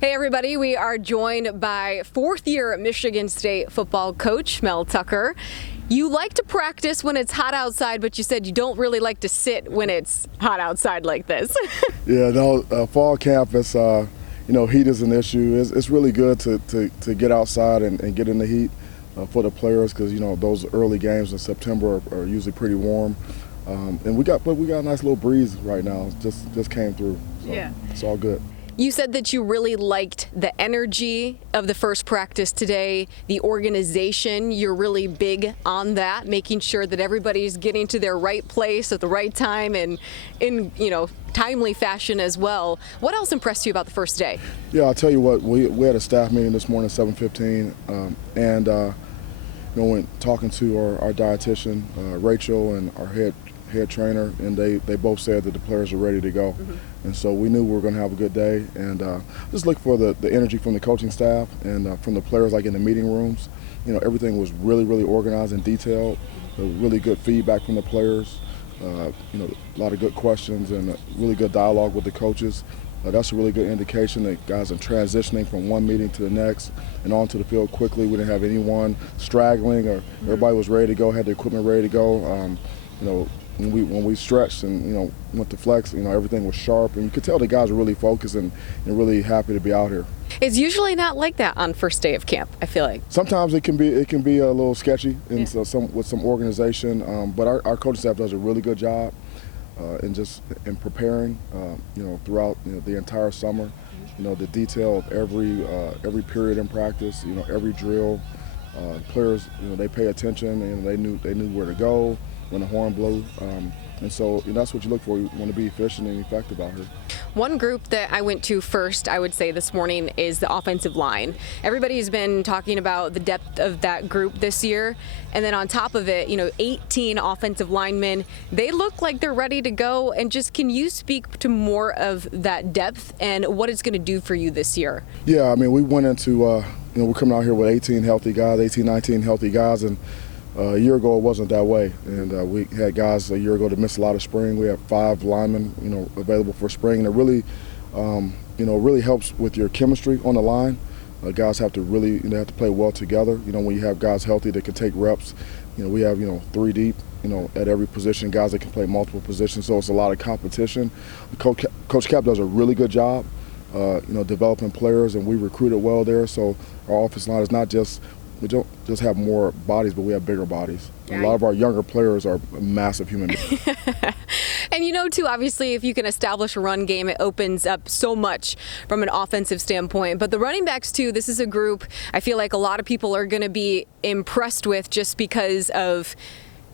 Hey everybody, we are joined by fourth-year Michigan State football coach Mel Tucker. You like to practice when it's hot outside, but you said you don't really like to sit when it's hot outside like this. Yeah, no, fall camp is, heat is an issue. It's really good to get outside and get in the heat for the players because, those early games in September are usually pretty warm. And we got a nice little breeze right now. Just came through. So yeah. It's all good. You said that you really liked the energy of the first practice today, the organization. You're really big on that, making sure that everybody's getting to their right place at the right time and in, timely fashion as well. What else impressed you about the first day? Yeah, I'll tell you what, we had a staff meeting this morning at 7:15, when talking to our dietitian, Rachel, and our head trainer, and they both said that the players are ready to go. Mm-hmm. And so we knew we were going to have a good day, and just look for the energy from the coaching staff and from the players, like in the meeting rooms. Everything was really, really organized and detailed. Really good feedback from the players. A lot of good questions and really good dialogue with the coaches. That's a really good indication that guys are transitioning from one meeting to the next and onto the field quickly. We didn't have anyone straggling, or everybody was ready to go, had the equipment ready to go. When we stretched and went to flex, everything was sharp, and you could tell the guys were really focused and really happy to be out here. It's usually not like that on first day of camp, I feel like. Sometimes it can be a little sketchy and with some organization, but our coaching staff does a really good job in preparing, throughout the entire summer. The detail of every period in practice, every drill. Players, they pay attention, and they knew where to go when the horn blew, and so that's what you look for. You want to be efficient and effective out here. One group that I went to first, I would say this morning, is the offensive line. Everybody's been talking about the depth of that group this year, and then on top of it, 18 offensive linemen. They look like they're ready to go, and just can you speak to more of that depth and what it's going to do for you this year? Yeah, we went into, we're coming out here with 19 healthy guys, 19 healthy guys, and a year ago it wasn't that way, and we had guys a year ago that missed a lot of spring. We have 5 linemen, available for spring, and it really, really helps with your chemistry on the line. Guys have to really, they have to play well together. When you have guys healthy that can take reps, we have 3 deep, at every position, guys that can play multiple positions. So it's a lot of competition. Coach Cap does a really good job, developing players, and we recruited well there. So our offensive line is not just. We don't just have more bodies, but we have bigger bodies. Yeah. A lot of our younger players are massive human beings. And too, obviously, if you can establish a run game, it opens up so much from an offensive standpoint. But the running backs, too, this is a group I feel like a lot of people are going to be impressed with just because of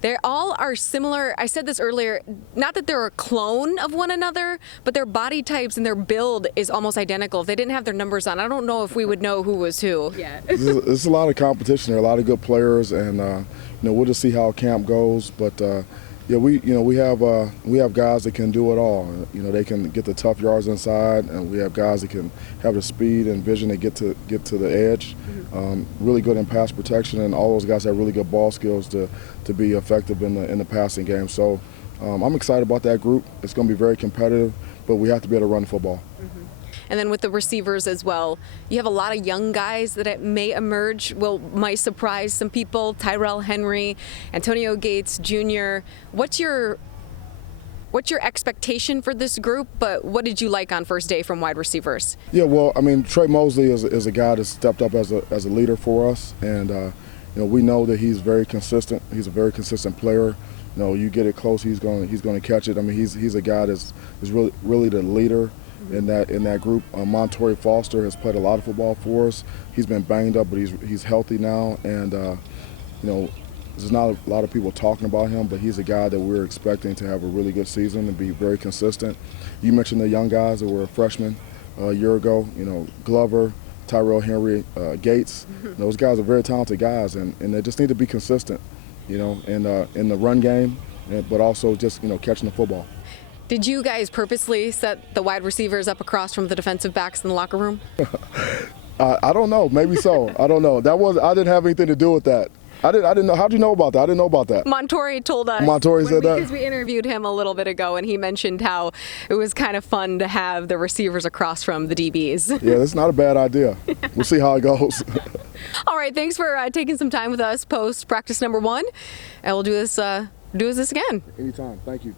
they all are similar. I said this earlier, not that they're a clone of one another, but their body types and their build is almost identical. If they didn't have their numbers on, I don't know if we would know who was who. Yeah. There's a lot of competition. There are a lot of good players, and we'll just see how camp goes. But we have guys that can do it all. They can get the tough yards inside, and we have guys that can have the speed and vision to get to the edge. Really good in pass protection, and all those guys have really good ball skills to be effective in the passing game. So I'm excited about that group. It's going to be very competitive, but we have to be able to run the football. Mm-hmm. And then with the receivers as well, you have a lot of young guys that it may emerge, might surprise some people. Tyrell Henry, Antonio Gates Jr. What's your expectation for this group, but what did you like on first day from wide receivers? Yeah, Trey Mosley is a guy that stepped up as a leader for us, and we know that he's very consistent. He's a very consistent player. You get it close, he's going to catch it. He's a guy that's really the leader in that group. Montorie Foster has played a lot of football for us. He's been banged up, but he's healthy now, and there's not a lot of people talking about him, but he's a guy that we're expecting to have a really good season and be very consistent. You mentioned the young guys that were freshmen a year ago. Glover, Tyrell Henry, Gates. Those guys are very talented guys, and they just need to be consistent, in the run game, but also just catching the football. Did you guys purposely set the wide receivers up across from the defensive backs in the locker room? I don't know. Maybe so. I don't know. I didn't have anything to do with that. I didn't know. How'd you know about that? I didn't know about that. Montori told us. Montori said that? Because we interviewed him a little bit ago, and he mentioned how it was kind of fun to have the receivers across from the DBs. Yeah, that's not a bad idea. We'll see how it goes. All right, thanks for taking some time with us post practice number 1, and we'll do this again. Anytime. Thank you.